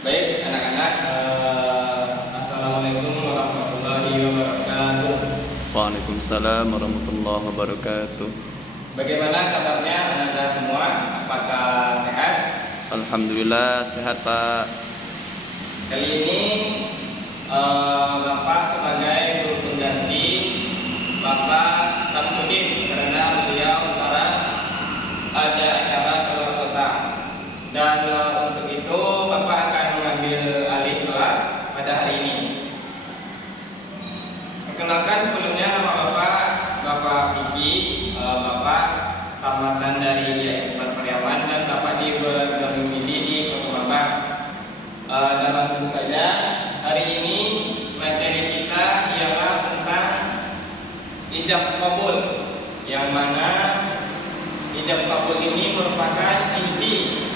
Baik anak-anak, Assalamualaikum warahmatullahi wabarakatuh. Waalaikumsalam warahmatullahi wabarakatuh. Bagaimana kabarnya anak-anak semua? Apakah sehat? Alhamdulillah sehat Pak. Kali ini Bapak sebagai guru pengganti Bapak Samsudin, karena beliau sekarang ada acara keluar kota, dan untuk itu Bapak akan mengambil alih kelas pada hari ini. Perkenalkan sebelumnya, nama Bapak Vicky, Bapak tamatan dari IAIN Pariaman, dan Bapak berdomisili di Kota Mampang. Dan langsung saja, hari ini materi kita ialah tentang ijab kabul, yang mana ijab kabul ini merupakan inti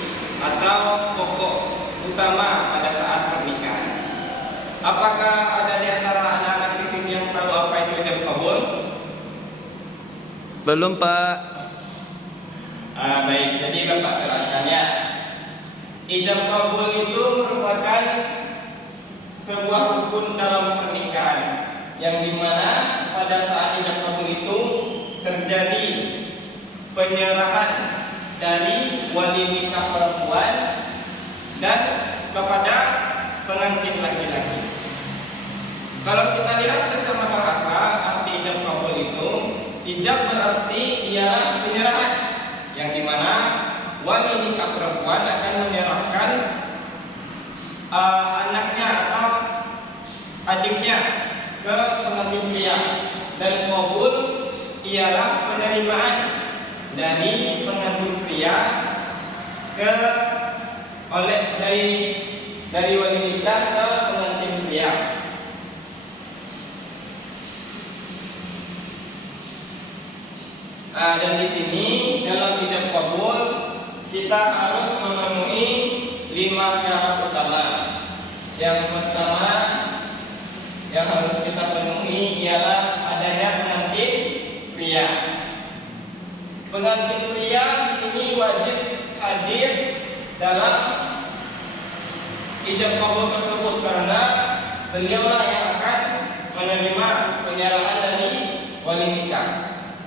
atau pokok utama pada saat pernikahan. Apakah ada di antara anak-anak di sini yang tahu apa itu ijab kabul? Belum Pak. Baik, jadi Bapak terangkan ya. Ijab kabul itu merupakan sebuah rukun dalam pernikahan, yang dimana pada saat ijab kabul itu terjadi penyerahan dari wali nikah perempuan dan kepada pengantin laki-laki. Kalau kita lihat secara bahasa, arti ijab kabul itu, ijab berarti ialah penyerahan, yang dimana wali nikah perempuan akan menyerahkan anaknya atau adiknya ke pengantin pria, dan kabul ialah penerimaan dari pengantin pria dari wali nikah ke pengantin pria. Dan di sini dalam ijab kabul kita harus memenuhi 5 syarat utama. Yang pertama yang harus kita penuhi ialah adanya pengantin pria. Pengantin pria di sini wajib hadir dalam ijab kabul tersebut, karena beliaulah yang akan menerima penyerahan dari wali nikah.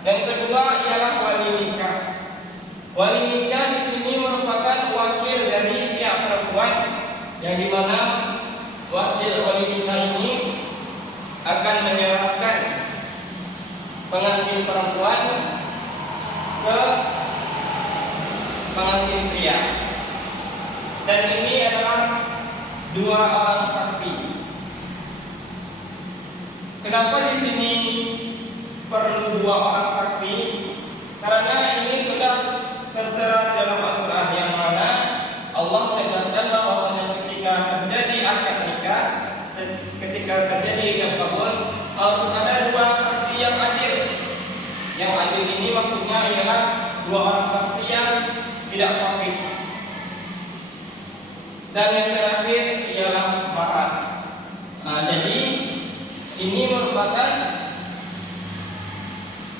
Yang kedua ialah wali nikah. Wali nikah di sini merupakan wakil dari pihak perempuan, yang dimana wakil wali nikah ini akan menyerahkan pengantin perempuan ke pengantin pria. Dan ini adalah 2 orang saksi. Kenapa di sini perlu 2 orang saksi? Karena ini sudah tertera dalam Al-Quran, yang mana Allah menegaskan bahwasanya ketika terjadi akad nikah, ketika terjadi ijab kabul, harus ada 2 saksi yang adil. Yang adil ini maksudnya ialah 2 orang saksi yang tidak fasik. Dan yang terakhir ialah mahar. Jadi ini merupakan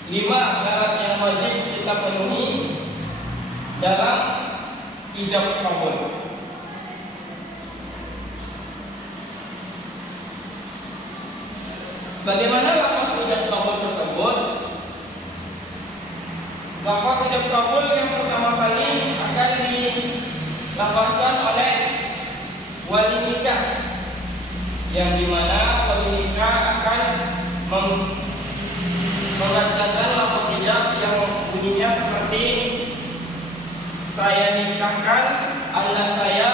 5 syarat yang wajib kita penuhi dalam ijab kabul. Bagaimana lafaz ijab kabul tersebut? Lafaz ijab kabul yang pertama kali akan dilafazkan oleh wali nikah, yang dimana wali nikah akan membacakan lafaz ijab yang bunyinya seperti, saya nikahkan anak saya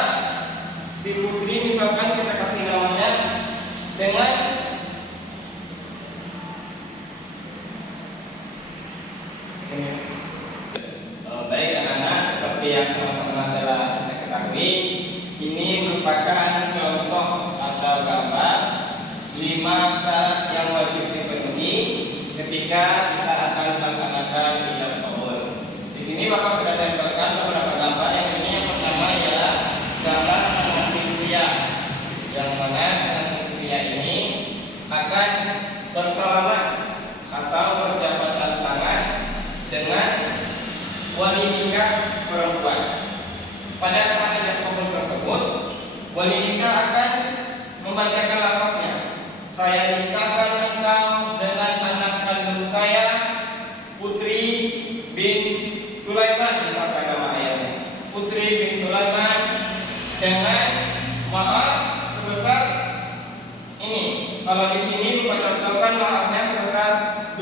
si putri, misalkan kita kasih namanya, dengan baik anak-anak, seperti yang sama-sama telah kita ketahui, ini merupakan contoh atau gambar 5 syarat yang wajib dipenuhi ketika kita akan melaksanakan ijab kabul. Di sini Bapak sudah tempelkan beberapa gambar. Yang ini yang pertama ialah gambar pengantin pria, yang mana pengantin pria ini akan bersalaman atau berjabatan tangan dengan wali nikah perempuan. Pada saat ijab kabul tersebut, Wali nikah akan membacakan lafaznya. Saya nikahkan engkau dengan anak kandung saya, Putri bin Sulaiman, misalkan nama ayahnya. Putri bin Sulaiman dengan mahar sebesar ini. Kalau di sini dicontohkan maharnya sebesar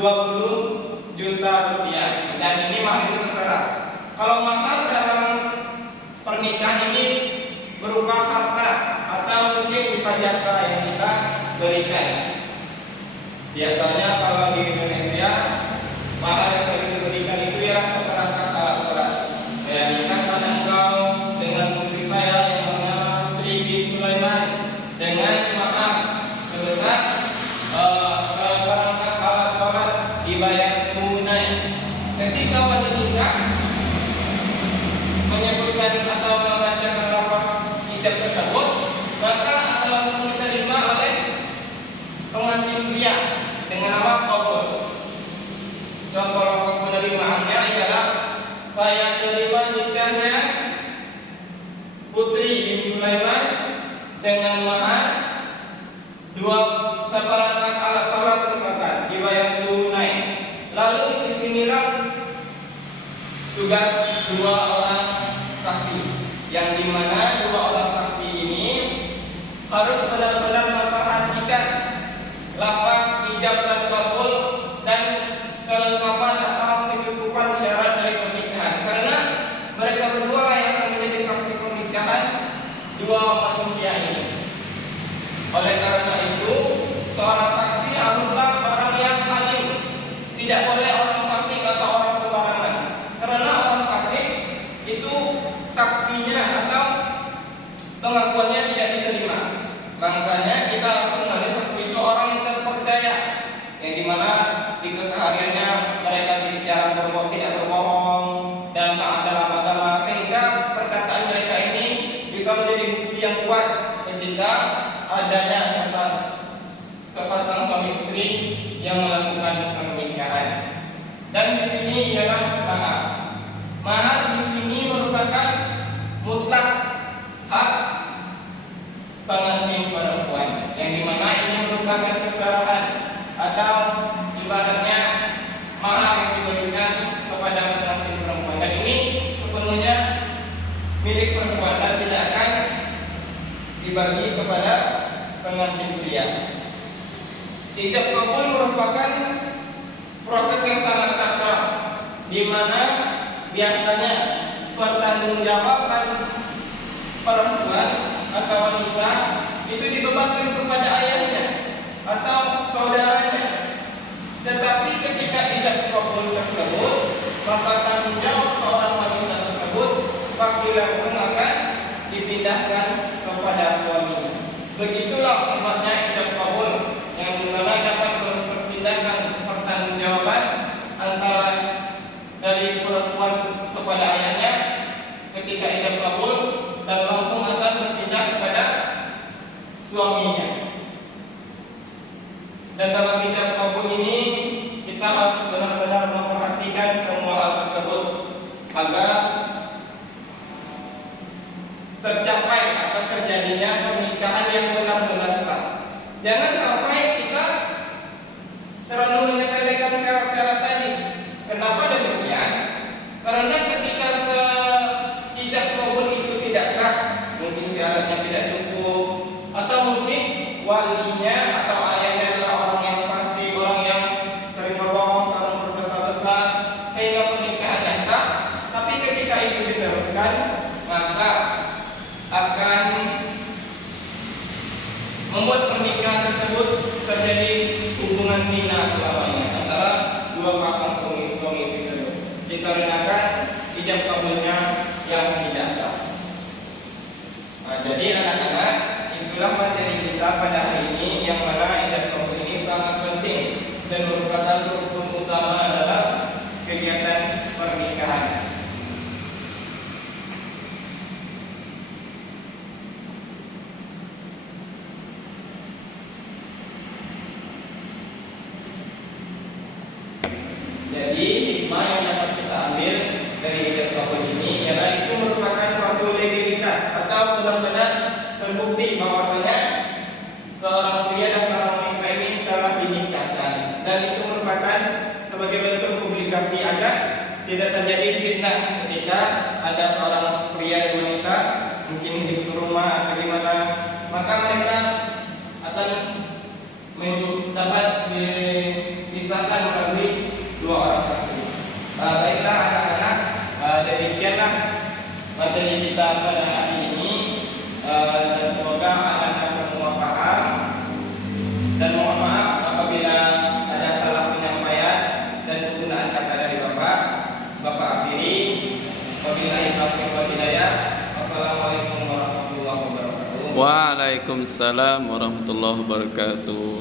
20 juta rupiah. Dan ini mahar itu terserah. Kalau mahar dalam pernikahan ini berupa harta atau mungkin bisa jasa yang kita berikan. Biasanya kalau di Indonesia mahar yang sering diberikan itu ya seperangkat alat sholat. Saya nikahkan engkau dengan putri saya yang bernama Putri bin Sulaiman dengan mahar sebesar seperangkat alat sholat dibayar tunai. Ketika wali nikah menyebutkan atau membacakan lafaz ijab tersebut, maka akan langsung diterima oleh pengantin pria dengan nama qabul. Contoh lafaz penerimaannya ialah saya terima nikahnya Putri bin Sulaiman dengan mahar seperangkat alat sholat misalkan dibayar tunai. Lalu disinilah tugas dua orang saksi, yang dimana dua orang saksi ini harus benar-benar memperhatikan lafaz ijab dan qabul dan kelengkapan atau kecukupan syarat dari pernikahan, karena mereka berdua yang akan menjadi saksi pernikahan dua manusia ini. Oleh karena itu, seorang saksi haruslah orang yang alim, tidak boleh orang fasik atau orang sembarangan, karena orang fasik itu saksinya atau pengakuannya tidak diterima. Makanya kita harus mengambil saksi itu orang yang terpercaya, yang dimana di kesehariannya mereka tidak berbohong dan taat dalam agama, sehingga perkataan mereka ini bisa menjadi bukti yang kuat ketika adanya sepasang suami istri yang melakukan pernikahan. Dan di sini ialah mahar. Mahar di sini merupakan mutlak hak pengantin perempuan, yang dimana ini merupakan seserahan atau ibaratnya mahar yang diberikan kepada pengantin perempuan, dan ini sepenuhnya milik perempuan dan tidak akan dibagi kepada pengantin pria. Ijab qabul merupakan proses yang sangat sakral, di mana biasanya pertanggungjawaban perempuan atau wanita itu dibebankan kepada ayahnya atau saudaranya. Tetapi ketika ijab qabul tersebut, maka tanggung jawab seorang wanita tersebut pasti langsung akan dipindahkan kepada suaminya. Begitulah sifatnya ijab qabul, yang dimana dapat memperpindahkan pertanggungjawaban antara dari perempuan kepada ayahnya ketika ijab qabul dan langsung akan berpindah kepada suaminya. Dan dalam ijab qabul ini kita harus benar-benar memperhatikan semua hal tersebut agar tercapai atau terjadinya pernikahan yang benar-benar sah. Jangan sampai kita terlalu menyepelekan syarat-syarat tadi. Kenapa demikian? Karena ketika ijab qabul itu tidak sah, mungkin syaratnya tidak cukup, atau mungkin walinya atau ayahnya adalah orang yang fasik, orang yang sering berbohong, sering berdosa besar, sehingga pernikahannya sah. Tapi ketika itu diteruskan, maka akan membuat pernikahan tersebut terjadi hubungan zina selamanya antara dua pasang suami tersebut, dikarenakan ijab qabulnya yang tidak sah. Jadi anak-anak, itulah materi kita pada hari ini, yang mana ijab qabul ini sangat penting dan merupakan rukun utama dalam kegiatan pernikahan. Jadi hikmah yang dapat kita ambil dari ijab qabul ini ialah itu merupakan suatu legalitas atau benar-benar terbukti bahwasanya seorang pria dan seorang wanita ini telah dinikahkan, dan itu merupakan sebagai bentuk publikasi agar tidak terjadi fitnah ketika ada seorang pria dan wanita mungkin hidup serumah atau gimana, maka mereka akan dapat dipisahkan melalui dua orang saksi. Baiklah anak-anak, demikianlah materi kita pada hari ini, dan semoga anak-anak semua paham, dan mohon maaf apabila ada salah penyampaian dan penggunaan kata dari Bapak akhiri. Wabillahi taufiq wal hidayah. Wassalamualaikum warahmatullahi wabarakatuh. Waalaikumsalam warahmatullahi wabarakatuh.